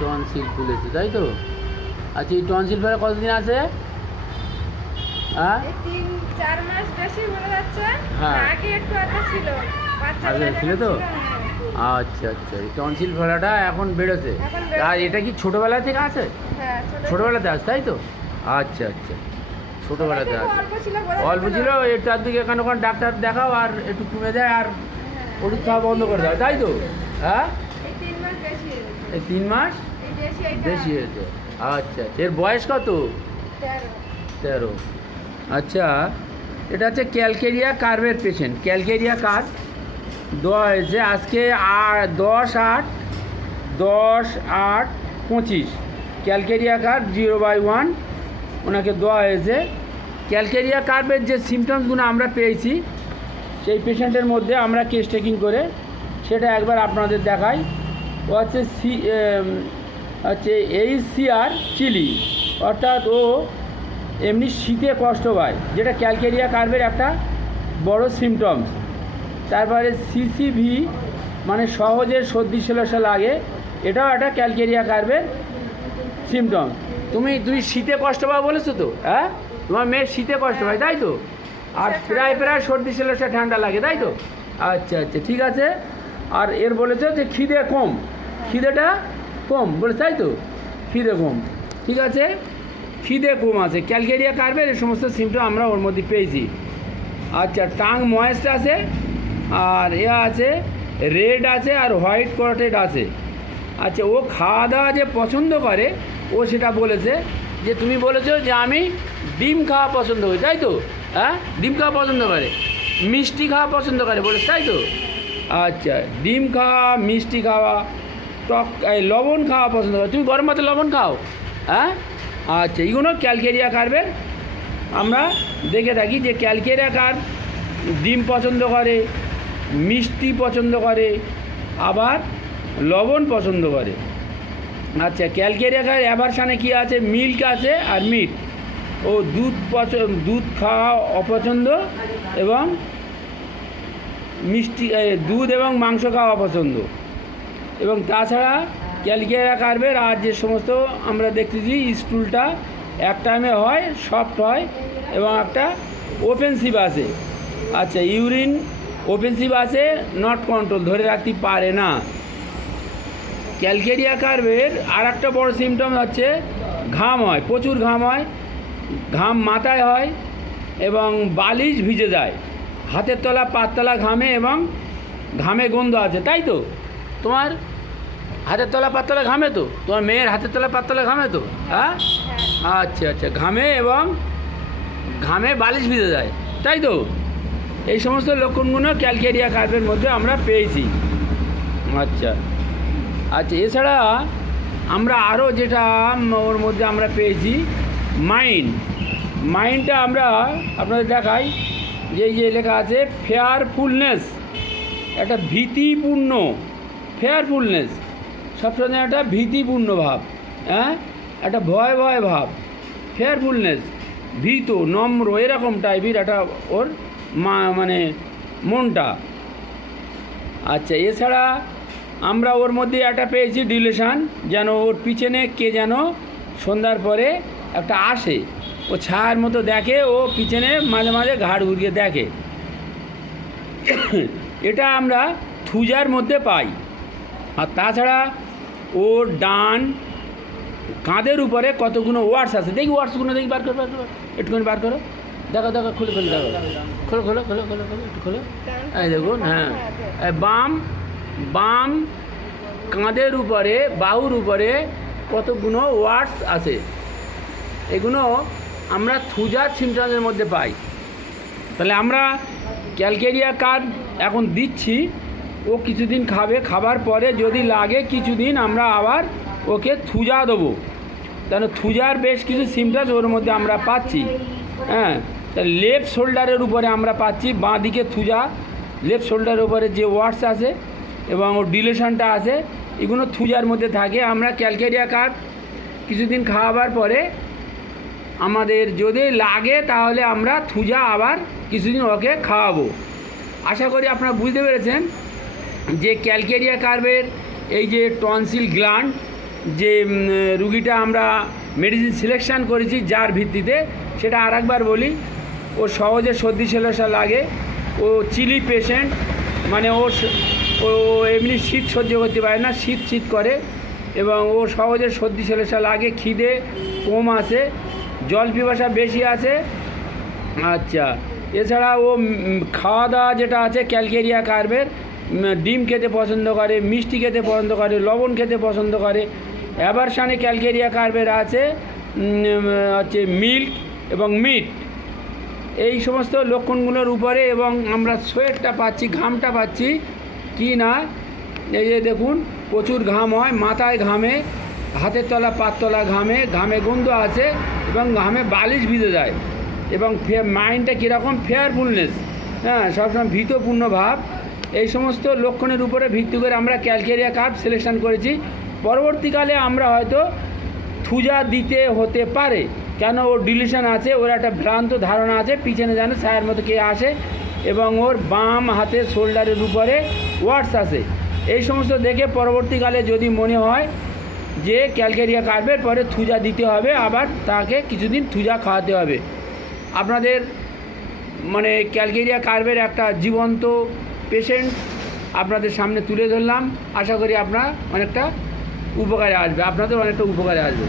Tonsil ফুলেছে তাই তো? আচ্ছা, এই টনসিল ফেলা কতদিন আছে? হ্যাঁ, 3-4 মাস বেশি হয়ে যাচ্ছে। হ্যাঁ, আগে একটু আগে ছিল, আগে ছিল তো। আচ্ছা আচ্ছা, এই টনসিল ফেলাটা এখন বেরোছে। আর এটা কি ছোটোবেলা থেকে আছে? হ্যাঁ, ছোটোবেলাতে আছে তাই তো? আচ্ছা আচ্ছা, ছোটোবেলাতে আছে। অল্প ছিল, একটু আর দিকে এখানে ওখানে ডাক্তার দেখাও আর একটু কমে দেয় আর ওষুধ খাওয়া বন্ধ করে দেয় তাই তো? হ্যাঁ, এই 3 মাস বেশি হয়েছে। এই 3 মাস এই বেশি বেশি হয়েছে। আচ্ছা আচ্ছা, এর বয়স কত? 13। 13। আচ্ছা, এটা হচ্ছে ক্যালকেরিয়া কার্ভের পেশেন্ট। ক্যালকেরিয়া কার্ভ দেওয়া হয়েছে আজকে 10/8/25। ক্যালকেরিয়া কার্ভ 0/1 ওনাকে দেওয়া হয়েছে। ক্যালকেরিয়া কার্ভের যে সিমটমসগুলো আমরা পেয়েছি সেই পেশেন্টের মধ্যে আমরা কেস টেকিং করে সেটা একবার আপনাদের দেখাই। ও হচ্ছে HCR চিলি, অর্থাৎ ও এমনি শীতে কষ্ট পায়, যেটা ক্যালকেরিয়া কার্ভের একটা বড় সিমটমস। তারপরে CCV মানে সহজে সর্দি সেলাসা লাগে, এটাও একটা ক্যালকেরিয়া কার্ভের সিমটম। তুমি শীতে কষ্ট পাও বলেছো তো? হ্যাঁ, তোমার মেয়ের শীতে কষ্ট পায় তাই তো? আর প্রায় সর্দি সেলাসা ঠান্ডা লাগে তাই তো? আচ্ছা আচ্ছা, ঠিক আছে। আর এর বলেছো যে খিদে কম, খিদেটা কম বলে তাই তো? খিদে কম, ঠিক আছে, খিদে কম আছে। ক্যালকেরিয়া কার্ভের এই সমস্ত সিমটম আমরা ওর মধ্যে পেয়েছি। আচ্ছা, টাং ময়েস্ট আছে, আর আছে রেড আছে, আর হোয়াইট কটেড আছে। আচ্ছা, ও খাওয়া দাওয়া যে পছন্দ করে ও সেটা বলেছে যে তুমি বলেছো যে আমি ডিম খাওয়া পছন্দ করি তাই তো? হ্যাঁ, ডিম খাওয়া পছন্দ করে, মিষ্টি খাওয়া পছন্দ করে বলেছে তাই তো? আচ্ছা, ডিম খাওয়া, মিষ্টি খাওয়া, টক লবণ খাওয়া পছন্দ করে। তুমি গরম ভাতে লবণ খাও? হ্যাঁ, আচ্ছা, এইগুলো ক্যালকেরিয়া কার্ভের আমরা দেখে থাকি যে ক্যালকেরিয়া কার্ভ ডিম পছন্দ করে, মিষ্টি পছন্দ করে, আবার লবণ পছন্দ করে। আচ্ছা, ক্যালকেরিয়া কার্ভ অ্যাভারশানে কী আছে? মিল্ক আছে আর মিট। ও দুধ খাওয়া অপছন্দ এবং মিষ্টি দুধ এবং মাংস খাওয়া অপছন্দ। এবং তাছাড়া ক্যালকেরিয়া কার্ভের আর যে সমস্ত আমরা দেখতেছি স্টুলটা এক টাইমে হয়, সফট হয় এবং একটা ওপেনসিভ আছে। আচ্ছা, ইউরিন ওপেনসিভ আছে, নট কন্ট্রোল, ধরে রাখতে পারে না। ক্যালকেরিয়া কার্ভের আর একটা বড় সিমটম হচ্ছে ঘাম হয়, প্রচুর ঘাম হয়, ঘাম মাথায় হয় এবং বালিশ ভিজে যায়, হাতের তলা পাততলা ঘামে এবং ঘামে গন্ধ আছে তাই তো? তোমার হাতের তলা পাততলা ঘামে তো? তোমার মেয়ের হাতের তলা পাততলা ঘামে তো? হ্যাঁ, আচ্ছা আচ্ছা, ঘামে এবং ঘামে বালিশ ভিজে যায় তাই তো? এই সমস্ত লক্ষণগুলো ক্যালকেরিয়া কার্ভের মধ্যে আমরা পেয়েছি। আচ্ছা আচ্ছা, এছাড়া আমরা আরও যেটা ওর মধ্যে আমরা পেয়েছি মাইন্ডটা আমরা আপনাদের দেখাই যে লেখা আছে ফেয়ারফুলনেস, একটা ভীতিপূর্ণ, ফেয়ারফুলনেস সবসময় একটা ভীতিপূর্ণ ভাব, হ্যাঁ, একটা ভয় ভাব, ফেয়ারফুলনেস ভীত, নম্র, এরকম টাইপের একটা ওর মানে মনটা। আচ্ছা, এছাড়া আমরা ওর মধ্যে একটা পেয়েছি ডিলেশন, যেন ওর পিছনে কে যেন সন্ধ্যার পরে একটা আসে, ও ছায়ার মতো দেখে, ও পিছনে মাঝে মাঝে ঘাড় ঘুরিয়ে দেখে। এটা আমরা থুজার মধ্যে পাই। আর তাছাড়া ওর ডান কাঁধের উপরে কতগুলো ওয়ার্ডস আছে, দেখি ওয়ার্ডসগুলো দেখি, বার করো একটুখানি বার করো, দেখো খুলে দেখো, খোলো একটু খোলো। এই দেখুন, হ্যাঁ, বাম কাঁধের উপরে, বাহুর উপরে কতগুলো ওয়ার্ডস আছে, এগুলো আমরা থুজার সিমটমের মধ্যে পাই। তাহলে আমরা ক্যালকেরিয়া কার্ভ এখন দিচ্ছি, ও কিছুদিন খাবে, খাবার পরে যদি লাগে কিছুদিন আমরা আবার ওকে থুজা দেবো। তাহলে থুজার বেশ কিছু সিমটমস ওর মধ্যে আমরা পাচ্ছি। হ্যাঁ, তাহলে লেফট শোল্ডারের উপরে আমরা পাচ্ছি, বাঁ দিকে থুজা, লেফট শোল্ডারের উপরে যে ওয়ার্ডস আছে এবং ওর ডিলেশনটা আছে, এগুলো থুজার মধ্যে থাকে। আমরা ক্যালকেরিয়া কার্ভ কিছুদিন খাওয়াবার পরে আমাদের যদি লাগে তাহলে আমরা থুজা আবার কিছুদিন ওকে খাওয়াবো। আশা করি আপনারা বুঝতে পেরেছেন যে ক্যালকেরিয়া কার্ভের এই যে টনসিল গ্ল্যান্ড, যে রুগীটা আমরা মেডিসিন সিলেকশান করেছি যার ভিত্তিতে, সেটা আর একবার বলি। ও সহজে সর্দি সেলাসা লাগে, ও চিলি পেশেন্ট, মানে ও এমনি শীত সহ্য করতে পারে না, শীত শীত করে, এবং ও সহজে সর্দি সেলাসা লাগে, খিদে কম আসে, জল পিপাসা বেশি আছে। আচ্ছা, এছাড়া ও খাওয়া দাওয়া যেটা আছে ক্যালকেরিয়া কার্ভের, ডিম খেতে পছন্দ করে, মিষ্টি খেতে পছন্দ করে, লবণ খেতে পছন্দ করে। অ্যাভারশানে ক্যালকেরিয়া কার্ভের আছে হচ্ছে মিল্ক এবং মিট, এই সমস্ত লক্ষণগুলোর উপরে। এবং আমরা সোয়েটটা পাচ্ছি, ঘামটা পাচ্ছি কি না, এই যে দেখুন প্রচুর ঘাম হয়, মাথায় ঘামে, হাতের তলা পাততলা ঘামে, ঘামে গন্ধ আছে, এবং ঘামে বালিশ ভিজে যায়, এবং মাইন্ডটা কীরকম ফেয়ারফুলনেস, হ্যাঁ, সবসময় ভীতপূর্ণ ভাব। এই সমস্ত লক্ষণের উপরে ভিত্তি করে আমরা ক্যালকেরিয়া কার্ভ সিলেকশন করেছি। পরবর্তীকালে আমরা হয়তো থুজা দিতে হতে পারে, কেন ওর ডিলিশন আছে, ওর একটা ভ্রান্ত ধারণা আছে, পিছনে যেন ছায়ার মতো কে আসে, এবং ওর বাম হাতে শোল্ডারের উপরে ওয়ার্ডস আছে। এই সমস্ত দেখে পরবর্তীকালে যদি মনে হয় যে ক্যালকেরিয়া কার্ভের পরে থুজা দিতে হবে, আবার তাকে কিছুদিন থুজা খাওয়াতে হবে। আপনাদের মানে ক্যালকেরিয়া কার্ভের একটা জীবন্ত পেশেন্ট আপনাদের সামনে তুলে ধরলাম। আশা করি আপনার অনেকটা উপকারে আসবে, আপনাদের অনেকটা উপকারে আসবে।